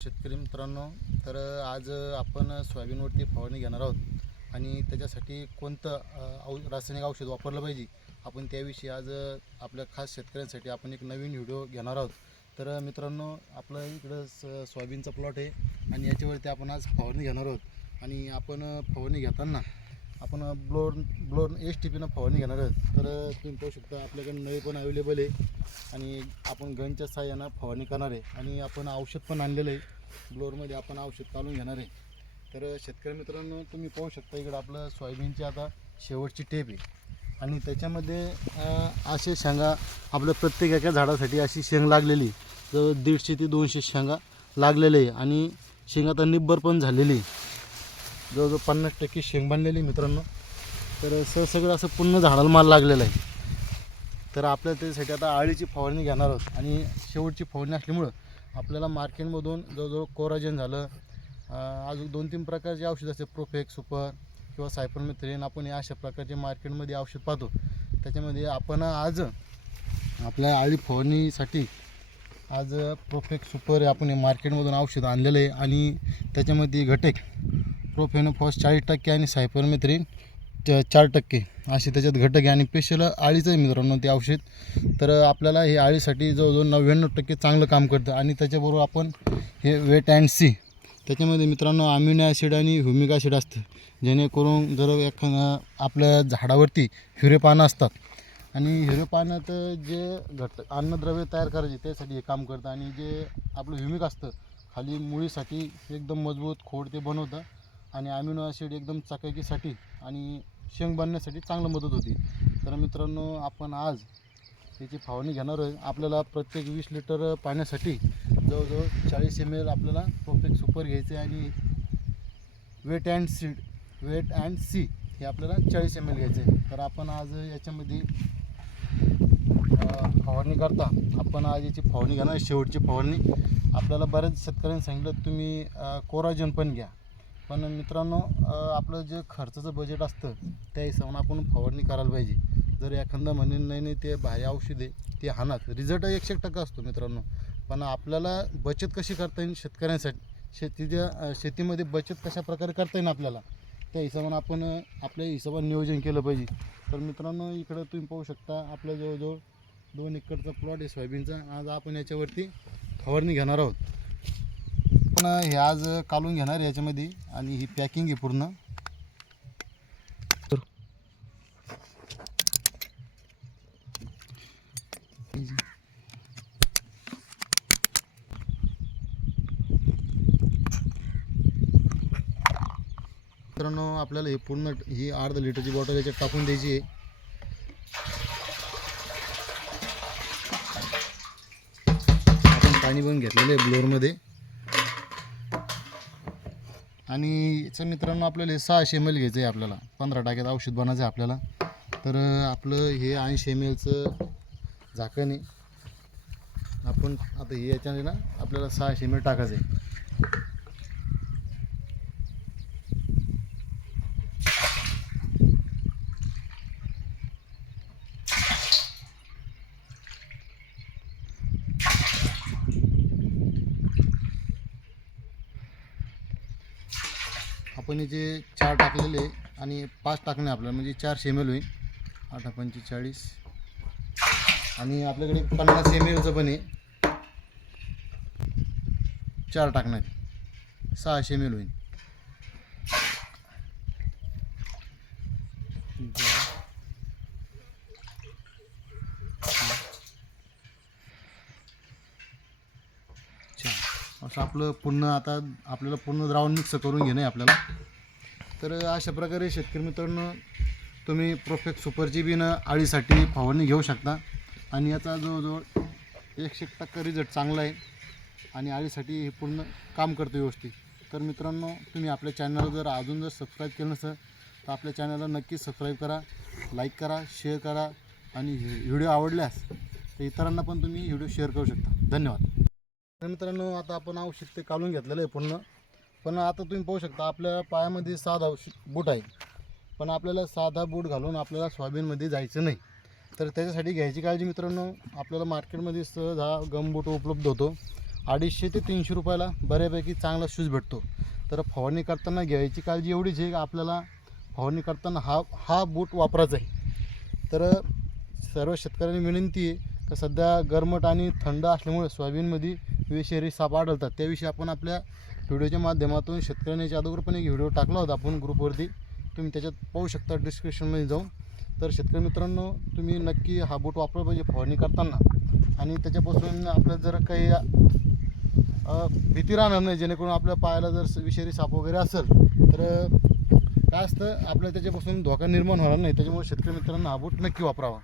शेतकरी मित्रांनो तर आज आपण सोयाबीनवरती फवारणी घेणार आहोत. आणि त्याच्यासाठी कोणतं औ रासायनिक औषध वापरलं पाहिजे? आपण त्याविषयी आज आपल्या खास शेतकऱ्यांसाठी आपण एक नवीन व्हिडिओ घेणार आहोत. तर मित्रांनो आपलं इकडं स सोयाबीनचा प्लॉट आहे. आणि याच्यावरती आपण आज फवारणी घेणार आहोत. आणि आपण फवारणी घेताना आपण ब्लोर ब्लोर एस टी पीनं फवारणी घेणार आहोत. तर तुम्ही पाहू शकता आपल्याकडे नळी पण अवेलेबल आहे. आणि आपण गनच्या साह्यानं फवारणी करणार आहे. आणि आपण औषध पण आणलेलं आहे. ब्लोअरमध्ये आपण औषध काढून घेणार आहे. तर शेतकरी मित्रांनो तुम्ही पाहू शकता इकडं आपलं सोयाबीनची आता शेवटची टेप आहे. आणि त्याच्यामध्ये असे शेंगा आपल्या प्रत्येक एका झाडासाठी अशी शेंग लागलेली जवळ दीडशे ते दोनशे शेंगा लागलेले आहे. आणि शेंग आता निब्बर पण झालेली आहे. जवळजवळ पन्नास टक्के शेंग बांधलेली मित्रांनो. तर स सगळं असं पूर्ण झाडाला माल लागलेलं आहे. तर आपल्या त्यासाठी आता आळीची फवारणी घेणार आहोत. आणि शेवटची फवारणी असल्यामुळं आपल्याला मार्केटमधून जवळजवळ कोराजन झालं. अजून दोन तीन प्रकारचे औषध असते प्रोफेक सुपर किंवा सायपरमिथ्रिन आपण या अशा प्रकारचे मार्केटमध्ये औषध पाहतो. त्याच्यामध्ये आपण आज आपल्या आळी फवारणीसाठी आज प्रोफेक सुपर आपण हे मार्केटमधून औषध आणलेलं आहे आणि त्याच्यामध्ये घटक प्रोफेनोफॉस चाळीस टक्के आणि सायपरमेथ्रिन च- चार टक्के असे त्याच्यात घटक आहे. आणि स्पेशल आळीचं आहे मित्रांनो ते औषध. तर आपल्याला हे आळीसाठी जवळजवळ नव्याण्णव टक्के चांगलं काम करतं. आणि त्याच्याबरोबर आपण हे वेट अँड सी त्याच्यामध्ये मित्रांनो अमिनो ॲसिड आणि ह्युमिक ॲसिड असतं. जेणेकरून जर एखादा आपल्या झाडावरती हिरे पानं असतात आणि हिरे पाण्यात जे घट अन्नद्रव्य तयार करायचे त्यासाठी हे काम करतं. आणि जे आपलं ह्युमिक असतं खाली मुळीसाठी एकदम मजबूत खोड ते बनवतं. आणि अमिनो ॲसिड एकदम चकाकीसाठी आणि शेंग बांधण्यासाठी चांगलं मदत होती. तर मित्रांनो आपण आज त्याची फवारणी घेणार आहे. आपल्याला प्रत्येक वीस लिटर पाण्यासाठी जवळजवळ चाळीस एम एल आपल्याला परफेक्ट सुपर घ्यायचे आणि wait and seed wait and see हे आपल्याला चाळीस एम एल घ्यायचे तर आपण आज याच्यामध्ये फवारणी करता आपण आज याची फवारणी घेणार शेवटची फवारणी. आपल्याला बऱ्याच शेतकऱ्यांनी सांगितलं तुम्ही कोराजन पण घ्या. पण मित्रांनो आपलं जे खर्चाचं बजेट असतं त्या हिशोबानं आपण फवारणी करायला पाहिजे. जर एखादा म्हणेन नाही नाही ते भारी औषधे ते हानाच रिझल्ट एकशे एक टक्का असतो मित्रांनो. पण आपल्याला बचत कशी करता येईल शेतकऱ्यांसाठी? शेतीच्या शेतीमध्ये बचत कशा प्रकारे करता येईल आपल्याला? त्या हिशोबानं आपण आपल्या हिशोबाने नियोजन केलं पाहिजे. तर मित्रांनो इकडं तुम्ही पाहू शकता आपल्या जवळजवळ दोन एकरचा प्लॉट आहे सोयाबीनचा. आज आपण याच्यावरती फवारणी घेणार आहोत. पण हे आज कालून घेणार आहे याच्यामध्ये आणि ही पॅकिंग आहे पूर्ण. मित्रांनो आपल्याला हे पूर्ण ही अर्धा लिटरची बॉटल याच्यात टाकून द्यायची आहे आपण पाणी पण घेतलेलं आहे ब्लोअरमध्ये. आणि याचं मित्रांनो आपल्याला हे सहाशे एम एल घ्यायचं आहे आपल्याला. पंधरा टाक्यात औषध बनायचं आहे आपल्याला. तर आपलं हे ऐंशी एम एलचं झाकण आहे. आपण आता हे याच्याने ना आपल्याला सहाशे एम एल टाकायचं आहे आपण चार टाकलेले आणि पाच टाकणे आपल्याला म्हणजे चार शेमेल एल होईल. आठ पंचेचाळीस आणि आपल्याकडे पन्नास एम एलचं पण आहे. चार टाकणार सहाशे एम एल होईल चार असं आपलं पूर्ण आता आपल्याला पूर्ण द्रावण मिक्स करून घेणं आहे आपल्याला. तर अशा प्रकारे शेतकरी मित्रांनो तुम्ही प्रोफेक्ट सुपरची बीन आळीसाठी फवारणी घेऊ शकता. आणि याचा जवळजवळ एकशे टक्का रिझल्ट चांगला आहे. आणि आळीसाठी हे पूर्ण काम करतं व्यवस्थित. तर मित्रांनो तुम्ही आपल्या चॅनलला जर अजून जर सबस्क्राईब केलं नसेल तर आपल्या चॅनलला नक्कीच सबस्क्राईब करा लाईक करा शेअर करा. आणि व्हिडिओ आवडल्यास तर इतरांना पण तुम्ही व्हिडिओ शेअर करू शकता. धन्यवाद. तर मित्रांनो आता आपण औषध ते काढून घेतलेलं आहे पूर्ण. पण आता तुम्ही पाहू शकता आपल्या पायामध्ये साधा बूट आहे. पण आपल्याला साधा बूट घालून आपल्याला सोयाबीनमध्ये जायचं नाही. तर त्याच्यासाठी घ्यायची काळजी मित्रांनो. आपल्याला मार्केटमध्ये सहज हा गमबूट उपलब्ध होतो. अडीचशे ते तीनशे रुपयाला बऱ्यापैकी चांगला शूज भेटतो. तर फवारणी करताना घ्यायची काळजी एवढीच आहे की आपल्याला फवारणी करताना हा हा बूट वापरायचा आहे. तर सर्व शेतकऱ्यांनी विनंती आहे का सध्या गरमट आणि थंड असल्यामुळे सोयाबीनमध्ये विषारी साप आढळतात. त्याविषयी आपण आपल्या व्हिडिओच्या माध्यमातून शेतकऱ्यांनी याच्या अगोदर पण एक व्हिडिओ टाकला होता. आपण ग्रुपवरती तुम्ही त्याच्यात पाहू शकता डिस्क्रिप्शनमध्ये जाऊन. तर शेतकरी मित्रांनो तुम्ही नक्की हा बूट वापरला पाहिजे फवारणी करताना. आणि त्याच्यापासून आपल्या जर काही भीती राहणार नाही जेणेकरून आपल्या पायाला जर विषारी साप वगैरे असेल तर काय असतं आपल्या त्याच्यापासून धोका निर्माण होणार नाही. त्याच्यामुळे शेतकरी मित्रांनो हा बूट नक्की वापरावा.